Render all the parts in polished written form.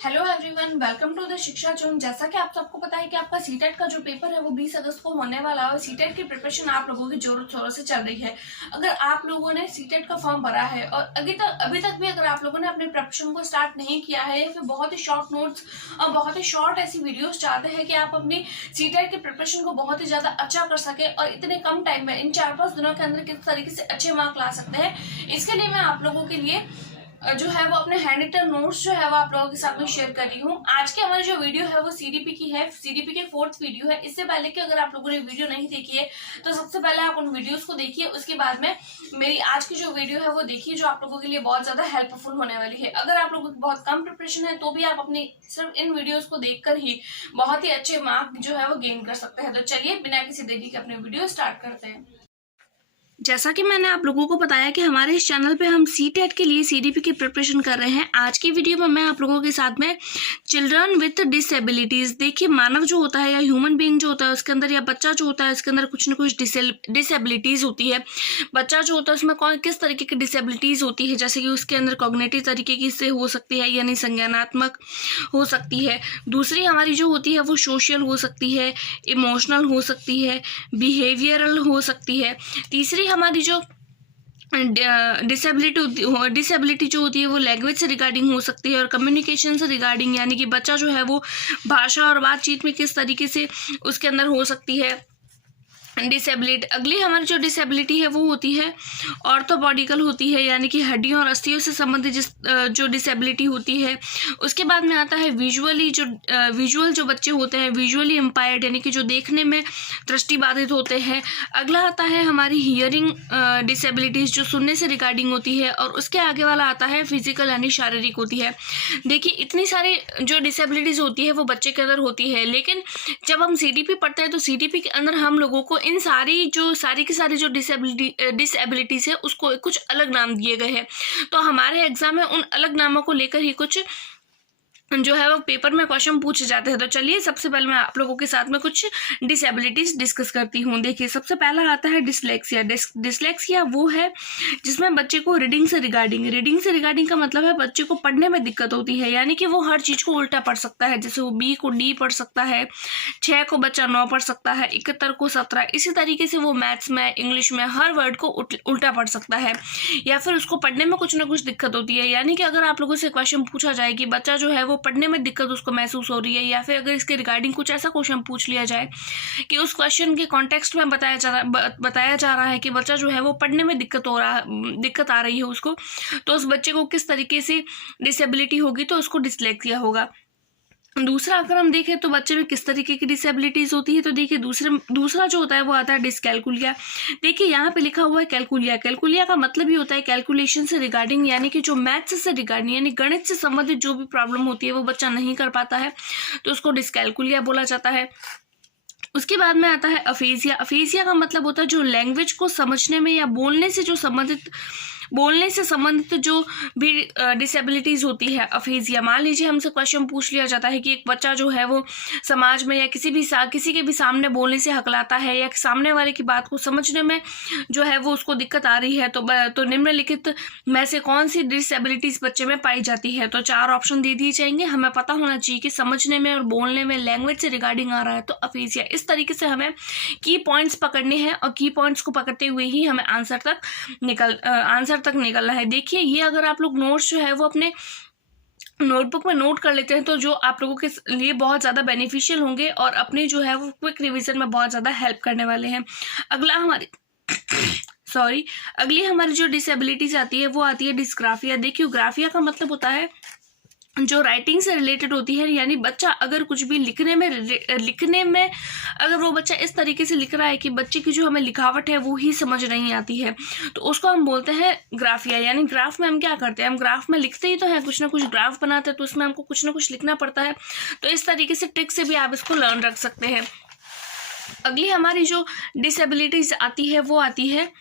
Hello everyone, welcome to the Shiksha Zone. जैसा कि आप सबको पता है कि आपका सीटेट का जो पेपर है वो 20 अगस्त को होने वाला है और सीटेट की प्रिपरेशन आप लोगों की जोरों शोरों से चल रही है। अगर आप लोगों ने सीटेट का फॉर्म भरा है और अभी तक भी अगर आप लोगों ने अपने प्रिपरेशन को स्टार्ट नहीं किया है या फिर बहुत ही शॉर्ट नोट्स और बहुत ही शॉर्ट ऐसी वीडियोस चाहते हैं कि आप अपनी सीटेट की प्रिपरेशन को बहुत ही ज्यादा अच्छा कर सके और इतने कम टाइम में इन 4-5 दिनों के अंदर किस तरीके से अच्छे मार्क ला सकते हैं, इसके लिए मैं आप लोगों के लिए जो है वो अपने हैंड रिटन नोट्स जो है वो आप लोगों के साथ में शेयर कर रही हूँ। आज की हमारी जो वीडियो है वो सीडीपी की है, सीडीपी के 4th वीडियो है। इससे पहले कि अगर आप लोगों ने वीडियो नहीं देखी है तो सबसे पहले आप उन वीडियोस को देखिए, उसके बाद में मेरी आज की जो वीडियो है वो देखिए, जो आप लोगों के लिए बहुत ज्यादा हेल्पफुल होने वाली है। अगर आप लोगों की बहुत कम प्रिपरेशन है तो भी आप अपनी सिर्फ इन वीडियोज को देखकर ही बहुत ही अच्छे मार्क जो है वो गेन कर सकते हैं। तो चलिए बिना किसी देरी के अपने वीडियो स्टार्ट करते हैं। जैसा कि मैंने आप लोगों को बताया कि हमारे इस चैनल पे हम सीटेट के लिए सीडीपी की प्रिपरेशन कर रहे हैं। आज की वीडियो में मैं आप लोगों के साथ में चिल्ड्रन विथ डिसेबिलिटीज, देखिए मानव जो होता है या ह्यूमन बीइंग जो होता है उसके अंदर, या बच्चा जो होता है उसके अंदर कुछ ना कुछ डिसेबिलिटीज होती है। बच्चा जो होता है उसमें किस तरीके की डिसेबिलिटीज होती है, जैसे कि उसके अंदर कॉग्निटिव तरीके की से हो सकती है, यानी संज्ञानात्मक हो सकती है। दूसरी हमारी जो होती है वो सोशल हो सकती है, इमोशनल हो सकती है, बिहेवियरल हो सकती है। तीसरी हमारी जो डिसेबिलिटी जो होती है वो लैंग्वेज से रिगार्डिंग हो सकती है और कम्युनिकेशन से रिगार्डिंग, यानी कि बच्चा जो है वो भाषा और बातचीत में किस तरीके से उसके अंदर हो सकती है डिसेबिलिटी। अगली हमारी जो डिसेबिलिटी है वो होती है ऑर्थोपॉडिकल होती है, यानी कि हड्डियों और अस्थियों से संबंधित जो डिसेबिलिटी होती है। उसके बाद में आता है विजुअल जो बच्चे होते हैं, विजुअली इम्पायर्ड, यानी कि जो देखने में दृष्टि बाधित होते हैं। अगला आता है हमारी हियरिंग डिसेबिलिटीज, जो सुनने से रिगार्डिंग होती है। और उसके आगे वाला आता है फिजिकल, यानी शारीरिक होती है। देखिए इतनी सारी जो डिसेबिलिटीज होती है वो बच्चे के अंदर होती है, लेकिन जब हम सीडीपी पढ़ते हैं तो सीडीपी के अंदर हम लोगों को इन सारी की सारी जो डिसेबिलिटीज है उसको कुछ अलग नाम दिए गए हैं। तो हमारे एग्जाम में उन अलग नामों को लेकर ही कुछ जो है वो पेपर में क्वेश्चन पूछे जाते हैं। तो चलिए सबसे पहले मैं आप लोगों के साथ में कुछ डिसेबिलिटीज डिस्कस करती हूँ। देखिए सबसे पहला आता है डिसलेक्सिया। डिसलेक्सिया वो है जिसमें बच्चे को रीडिंग से रिगार्डिंग का मतलब है बच्चे को पढ़ने में दिक्कत होती है, यानी कि वो हर चीज को उल्टा पढ़ सकता है। जैसे वो बी को डी पढ़ सकता है, 6 को बच्चा 9 पढ़ सकता है, 71 को 17। इसी तरीके से वो मैथ्स में, इंग्लिश में हर वर्ड को उल्टा पढ़ सकता है। या फिर उसको पढ़ने में कुछ ना कुछ दिक्कत होती है, यानी कि अगर आप लोगों से क्वेश्चन पूछा जाए कि बच्चा जो है वो पढ़ने में दिक्कत उसको महसूस हो रही है, या फिर अगर इसके रिगार्डिंग कुछ ऐसा क्वेश्चन पूछ लिया जाए कि उस क्वेश्चन के कॉन्टेक्स्ट में बताया जा रहा है कि बच्चा जो है वो पढ़ने में दिक्कत आ रही है उसको, तो उस बच्चे को किस तरीके से डिसेबिलिटी होगी, तो उसको डिसलेक्सिया होगा। दूसरा अगर हम देखें तो बच्चे में किस तरीके की डिसेबिलिटीज होती है, तो देखिए दूसरा जो होता है वो आता है डिसकैलकुलिया। देखिए यहाँ पे लिखा हुआ है कैलकुलिया का मतलब ही होता है कैलकुलेशन से रिगार्डिंग, यानी कि जो मैथ्स से रिगार्डिंग, यानी गणित से संबंधित जो भी प्रॉब्लम होती है वो बच्चा नहीं कर पाता है, तो उसको डिसकैलकुलिया बोला जाता है। उसके बाद में आता है अफेजिया का मतलब होता है जो लैंग्वेज को समझने में या बोलने से संबंधित जो भी डिसेबिलिटीज होती है, अफेजिया। मान लीजिए हमसे क्वेश्चन पूछ लिया जाता है कि एक बच्चा जो है वो समाज में या किसी के भी सामने बोलने से हकलाता है, या सामने वाले की बात को समझने में जो है वो उसको दिक्कत आ रही है, तो निम्नलिखित में से कौन सी डिसेबिलिटीज बच्चे में पाई जाती है। तो 4 ऑप्शन दे दिए जाएंगे। हमें पता होना चाहिए कि समझने में और बोलने में लैंग्वेज से रिगार्डिंग आ रहा है तो अफेजिया। इस तरीके से हमें की पॉइंट्स पकड़ने हैं और की पॉइंट्स को पकड़ते हुए ही हमें आंसर तक निकलना है। देखिए ये अगर आप लोग नोट्स जो है वो अपने नोटबुक में नोट कर लेते हैं तो जो आप लोगों के लिए बहुत ज़्यादा बेनिफिशियल होंगे और अपने जो है वो क्विक रिवीजन में बहुत ज़्यादा हेल्प करने वाले हैं। अगली हमारी जो डिसेबिलिटीज आती है वो आती है डिस्ग्राफिया। देखिए ग्राफिया का मतलब होता है जो राइटिंग से रिलेटेड होती है, यानी बच्चा अगर कुछ भी लिखने में अगर वो बच्चा इस तरीके से लिख रहा है कि बच्चे की जो हमें लिखावट है वो ही समझ नहीं आती है, तो उसको हम बोलते हैं ग्राफिया। यानी ग्राफ में हम क्या करते हैं, हम ग्राफ में लिखते ही तो है, कुछ ना कुछ ग्राफ बनाते हैं, तो उसमें हमको कुछ ना कुछ लिखना पड़ता है। तो इस तरीके से ट्रिक से भी आप इसको लर्न रख सकते हैं। अगली हमारी जो डिसेबिलिटीज आती है वो आती है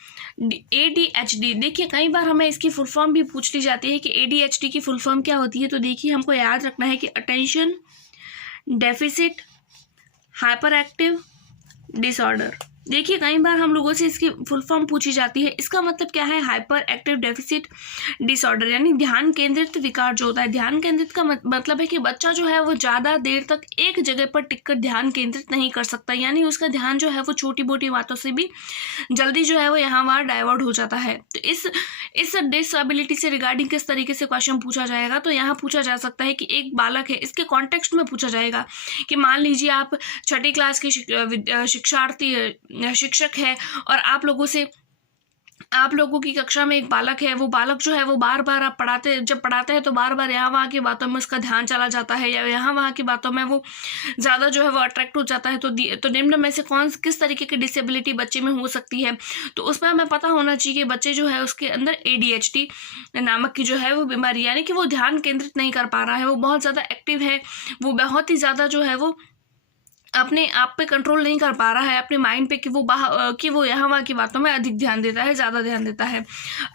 ADHD। देखिए कई बार हमें इसकी फुल फॉर्म भी पूछ ली जाती है कि ADHD की फुल फॉर्म क्या होती है। तो देखिए हमको याद रखना है कि attention deficit hyper active disorder. देखिए कई बार हम लोगों से इसकी फुल फॉर्म पूछी जाती है। इसका मतलब क्या है? हाइपर एक्टिव डेफिसिट डिसऑर्डर, यानी ध्यान केंद्रित विकार जो होता है। ध्यान केंद्रित का मतलब है कि बच्चा जो है वो ज़्यादा देर तक एक जगह पर टिककर ध्यान केंद्रित नहीं कर सकता, यानी उसका ध्यान जो है वो छोटी मोटी बातों से भी जल्दी जो है वो यहाँ वहाँ डाइवर्ट हो जाता है। तो इस डिसेबिलिटी से रिगार्डिंग किस तरीके से क्वेश्चन पूछा जाएगा? तो यहाँ पूछा जा सकता है कि एक बालक है, इसके कॉन्टेक्स्ट में पूछा जाएगा कि मान लीजिए आप छठी क्लास के शिक्षक है और आप लोगों की कक्षा में एक बालक है। वो बालक जो है वो बार बार आप जब पढ़ाते हैं तो बार बार यहाँ वहाँ की बातों में उसका ध्यान चला जाता है, या यहाँ वहाँ की बातों में वो ज़्यादा जो है वो अट्रैक्ट हो जाता है। तो निम्न में से किस तरीके की डिसेबिलिटी बच्चे में हो सकती है? तो उसमें हमें पता होना चाहिए कि बच्चे जो है उसके अंदर ADHD नामक की जो है वो बीमारी, यानी कि वो ध्यान केंद्रित नहीं कर पा रहा है, वो बहुत ज़्यादा एक्टिव है, वो बहुत ही ज़्यादा जो है वो अपने आप पे कंट्रोल नहीं कर पा रहा है, अपने माइंड पे, कि वो यहाँ वहाँ की बातों में अधिक ध्यान देता है, ज़्यादा ध्यान देता है।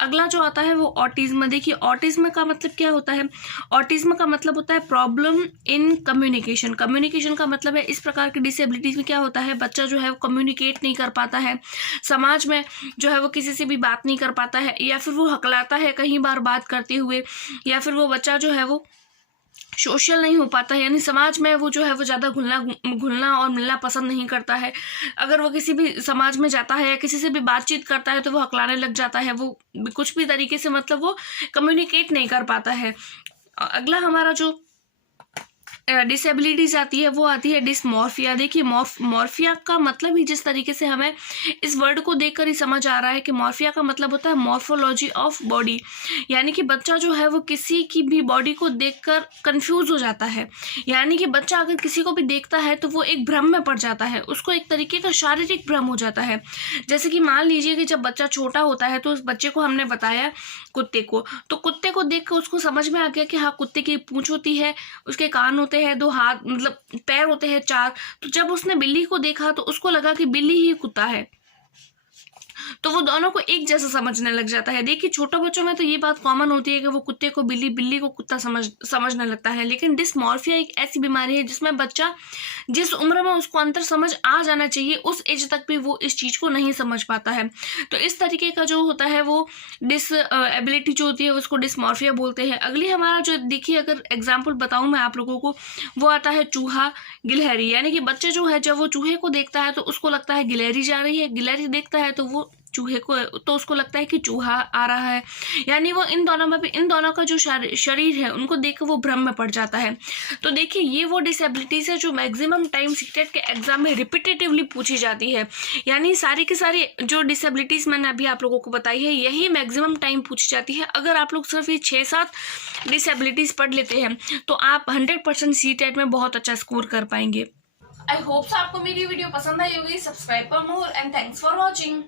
अगला जो आता है वो ऑटिज्म। देखिए ऑटिज्म का मतलब क्या होता है? ऑटिज्म का मतलब होता है प्रॉब्लम इन कम्युनिकेशन। कम्युनिकेशन का मतलब है इस प्रकार की डिसेबिलिटीज में क्या होता है? बच्चा जो है वो कम्युनिकेट नहीं कर पाता है, समाज में जो है वो किसी से भी बात नहीं कर पाता है, या फिर वो हकलाता है कई बार बात करते हुए, या फिर वो बच्चा जो है वो सोशल नहीं हो पाता है, यानी समाज में वो जो है वो ज़्यादा घुलना और मिलना पसंद नहीं करता है। अगर वो किसी भी समाज में जाता है या किसी से भी बातचीत करता है तो वो हकलाने लग जाता है, वो कुछ भी तरीके से मतलब वो कम्युनिकेट नहीं कर पाता है। अगला हमारा जो डिसेबिलिटीज आती है वो आती है डिसमॉर्फिया। देखिए मॉर्फिया का मतलब ही जिस तरीके से हमें इस वर्ड को देखकर ही समझ आ रहा है कि मॉर्फिया का मतलब होता है मॉर्फोलॉजी ऑफ बॉडी, यानी कि बच्चा जो है वो किसी की भी बॉडी को देखकर कंफ्यूज हो जाता है। यानी कि बच्चा अगर किसी को भी देखता है तो वो एक भ्रम में पड़ जाता है, उसको एक तरीके का शारीरिक भ्रम हो जाता है। जैसे कि मान लीजिए कि जब बच्चा छोटा होता है तो उस बच्चे को हमने बताया कुत्ते को, तो कुत्ते को देख कर उसको समझ में आ गया कि हाँ कुत्ते की पूंछ होती है, उसके कान होते हैं, 2 हाथ मतलब पैर होते हैं 4। तो जब उसने बिल्ली को देखा तो उसको लगा कि बिल्ली ही कुत्ता है, तो वो दोनों को एक जैसा समझने लग जाता है। देखिए छोटे बच्चों में तो ये बात कॉमन होती है कि वो कुत्ते को बिल्ली, बिल्ली को कुत्ता समझने लगता है। लेकिन डिसमॉर्फिया एक ऐसी बीमारी है जिसमें बच्चा जिस उम्र में उसको अंतर समझ आ जाना चाहिए उस एज तक भी वो इस चीज़ को नहीं समझ पाता है। तो इस तरीके का जो होता है वो डिसएबिलिटी जो होती है उसको डिसमॉर्फिया बोलते हैं। अगली हमारा जो देखिए अगर एग्जाम्पल बताऊँ मैं आप लोगों को, वो आता है चूहा गिलहरी। यानी कि बच्चे जो है जब वो चूहे को देखता है तो उसको लगता है गिलहरी जा रही है, गिलहरी देखता है तो वो चूहे को तो उसको लगता है कि चूहा आ रहा है, यानी वो इन दोनों का जो शरीर है उनको देख वो भ्रम में पड़ जाता है। तो देखिए ये वो डिसेबिलिटीज है जो मैक्सिमम टाइम सीटेट के एग्जाम में रिपीटेटिवली पूछी जाती है। यानी सारी की सारी जो डिसेबिलिटीज मैंने अभी आप लोगों को बताई है यही मैक्सिमम टाइम पूछी जाती है। अगर आप लोग सिर्फ ये 6-7 डिसेबिलिटीज पढ़ लेते हैं तो आप 100% सीटेट में बहुत अच्छा स्कोर कर पाएंगे। आई होप आपको मेरी वीडियो पसंद आई होगी। Subscribe for more and thanks for watching.